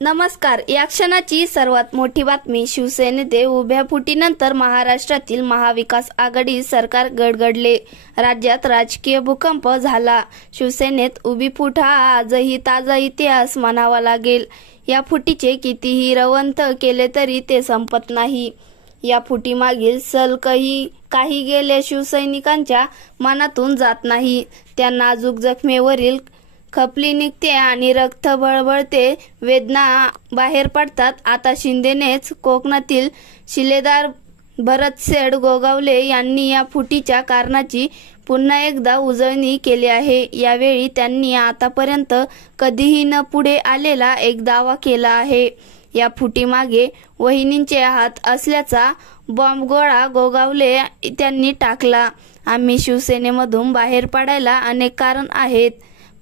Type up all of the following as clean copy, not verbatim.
नमस्कार. या क्षणाची सर्वात मोठी बातमी. शिवसेनेत उभ्या फुटीनंतर महाराष्ट्रातील महाविकास आघाडी सरकार गडगडले. राज्यात राजकीय भूकंप झाला. शिवसेनेत उभी फूट हा आजही ताजा इतिहास म्हणावा लागेल. या फुटीचे कितीही रवंथ केले तरी ते संपत नाही. या फुटीमागील सल काही गेल्या शिवसैनिकांच्या मनातून जात नाही. त्या नाजूक जखमेवरील खपली निघते आणि रक्त बळबळते. वेदना बाहेर पडतात. आता शिंदेनेच कोकणातील शिलेदार भरतसेठ गोगावले यांनी या फुटीच्या कारणाची पुन्हा एकदा उजळणी केली आहे. यावेळी त्यांनी आतापर्यंत कधीही न पुढे आलेला एक दावा केला आहे. या फुटीमागे वहिनींचे हात असल्याचा बॉम्बगोळा गोगावले त्यांनी टाकला. आम्ही शिवसेनेमधून बाहेर पडायला अनेक कारण आहेत,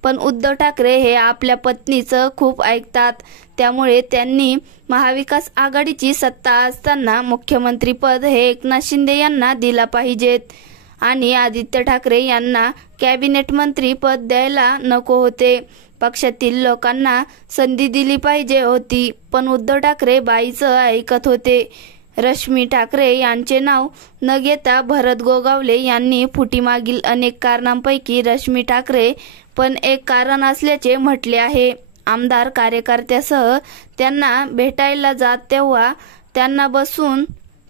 पण उद्धव ठाकरे हे आपल्या पत्नीचं खूप ऐकतात. त्यामुळे त्यांनी महाविकास आघाडीची सत्ता असताना मुख्यमंत्रीपद हे एकनाथ शिंदे यांना दिला पाहिजेत आणि आदित्य ठाकरे यांना कॅबिनेट मंत्री पद द्यायला नको होते. पक्षातील लोकांना संधी दिली पाहिजे होती, पण उद्धव ठाकरे बाईचं ऐकत होते. रश्मी ठाकरे यांचे नाव न घेता भरत गोगावले यांनी फुटीमागील अनेक कारणांपैकी रश्मी ठाकरे पण एक कारण असल्याचे म्हटले आहे. आमदार कार्यकर्त्यासह त्यांना भेटायला जात तेव्हा त्यांना बसून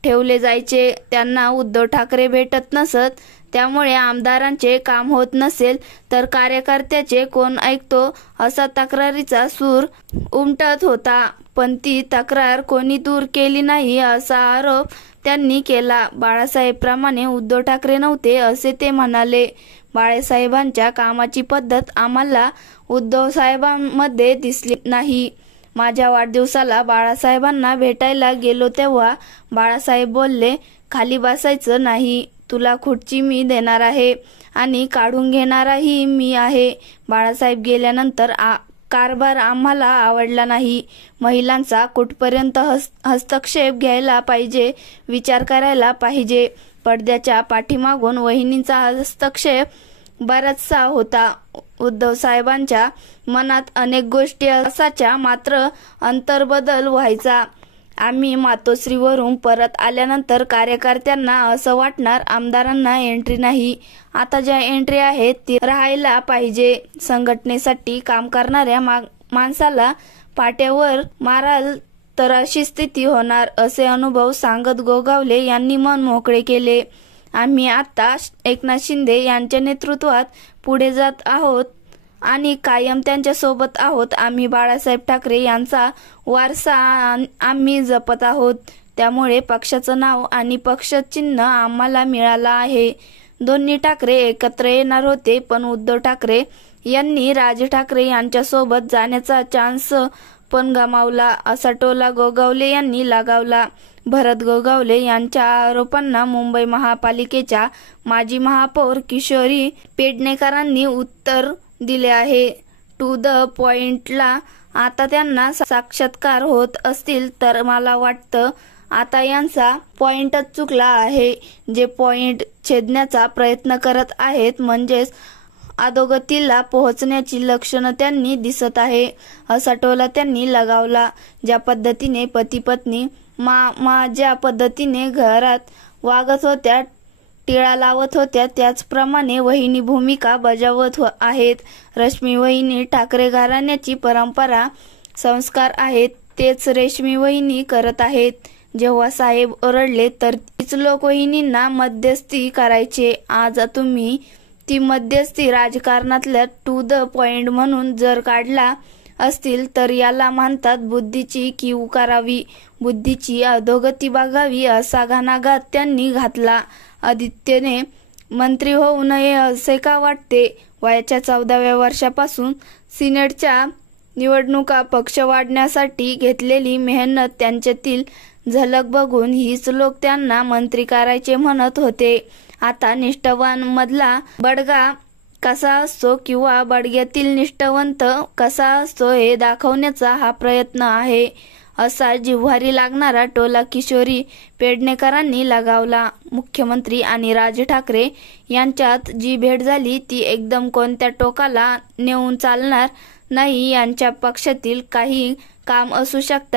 ठेवले जायचे. त्यांना उद्धव ठाकरे भेटत नसत. त्यामुळे आमदारांचे काम होत नसेल तर कार्यकर्त्याचे कोण ऐकतो असा तक्रारीचा सूर उमटत होता. पण ती तक्रार कोणी दूर केली नाही असा आरोप त्यांनी केला. बाळासाहेबप्रमाणे उद्धव ठाकरे नव्हते असे ते म्हणाले. बाळासाहेबांच्या कामाची पद्धत आम्हाला उद्धव साहेबांमध्ये दिसली नाही. माझ्या वाढदिवसाला बाळासाहेबांना भेटायला गेलो तेव्हा बाळासाहेब बोलले, खाली बसायचं नाही, तुला खुर्ची मी देणार आहे आणि काढून घेणाराही मी आहे. बाळासाहेब गेल्यानंतर कारभार आम्हाला आवडला नाही. महिलांचा कुठपर्यंत हस्तक्षेप घ्यायला पाहिजे, विचार करायला पाहिजे. पडद्याच्या पाठीमागून वहिनींचा हस्तक्षेप बराचसा होता. उद्धव साहेबांच्या मनात अनेक गोष्टी असायच्या, मात्र अंतर्बदल व्हायचा. आम्ही मातोश्रीवरून परत आल्यानंतर कार्यकर्त्यांना असं वाटणार आमदारांना एंट्री नाही. आता ज्या एंट्री आहेत ती राहायला पाहिजे. संघटनेसाठी काम करणाऱ्या माणसाला पाट्यावर माराल तर अशी स्थिती होणार असे अनुभव सांगत गोगावले यांनी मन मोकळे केले. आम्ही आता एकनाथ शिंदे यांच्या नेतृत्वात पुढे जात आहोत आणि कायम त्यांच्या सोबत आहोत. आम्ही बाळासाहेब ठाकरे यांचा वारसा आम्ही जपत आहोत. त्यामुळे पक्षाचं नाव आणि पक्षचिन्ह आम्हाला मिळालं आहे. दोन्ही ठाकरे एकत्र येणार होते, पण उद्धव ठाकरे यांनी राज ठाकरे यांच्यासोबत जाण्याचा चान्स पण गमावला असा टोला गोगावले यांनी लगावला. भरत गोगावले यांच्या आरोपांना मुंबई महापालिकेच्या माजी महापौर किशोरी पेडणेकरांनी उत्तर दिले आहे. टू द पॉइंटला आता त्यांना साक्षात्कार होत असतील तर मला वाटतं आता यांचा पॉइंटच चुकला आहे. जे पॉइंट छेदण्याचा प्रयत्न करत आहेत म्हणजेच अधोगतीला पोहोचण्याची लक्षणं त्यांनी दिसत आहे असा टोला त्यांनी लगावला. ज्या पद्धतीने पती पत्नी ज्या पद्धतीने घरात वागत होत्या, टिळा लावत होत्या, त्याचप्रमाणे वहिनी भूमिका बजावत आहेत. रश्मी वहिनी ठाकरे घराण्याची परंपरा संस्कार आहेत, तेच रेशमी वहिनी करत आहेत. जेव्हा साहेब ओरडले तर तीच लोक वहिनींना मध्यस्थी करायचे. आज तुम्ही ती मध्यस्थी राजकारणातल्या टू द पॉइंट म्हणून जर काढला असतील तर याला म्हणतात बुद्धीची कीव करावी, बुद्धीची अधोगती बघावी असा घणाघात त्यांनी घातला. आदित्यने मंत्री होऊ नये असे का वाटते? वयाच्या 14व्या वर्षापासून सिनेटच्या निवडणुका पक्ष वाढण्यासाठी घेतलेली मेहनत त्यांच्यातील झलक बघून हीच लोक त्यांना मंत्री करायचे म्हणत होते. आता निष्ठावान मधला बडगा कसा असतो किंवा बडग्यातील निष्ठावंत कसा असतो हे दाखवण्याचा हा प्रयत्न आहे असा जिव्हारी लागणारा टोला किशोरी पेडणेकरांनी लगावला. मुख्यमंत्री आणि राज ठाकरे यांच्यात जी भेट झाली ती एकदम कोणत्या टोकाला नेऊन चालणार नाही. यांच्या पक्षातील काही काम असू शकतात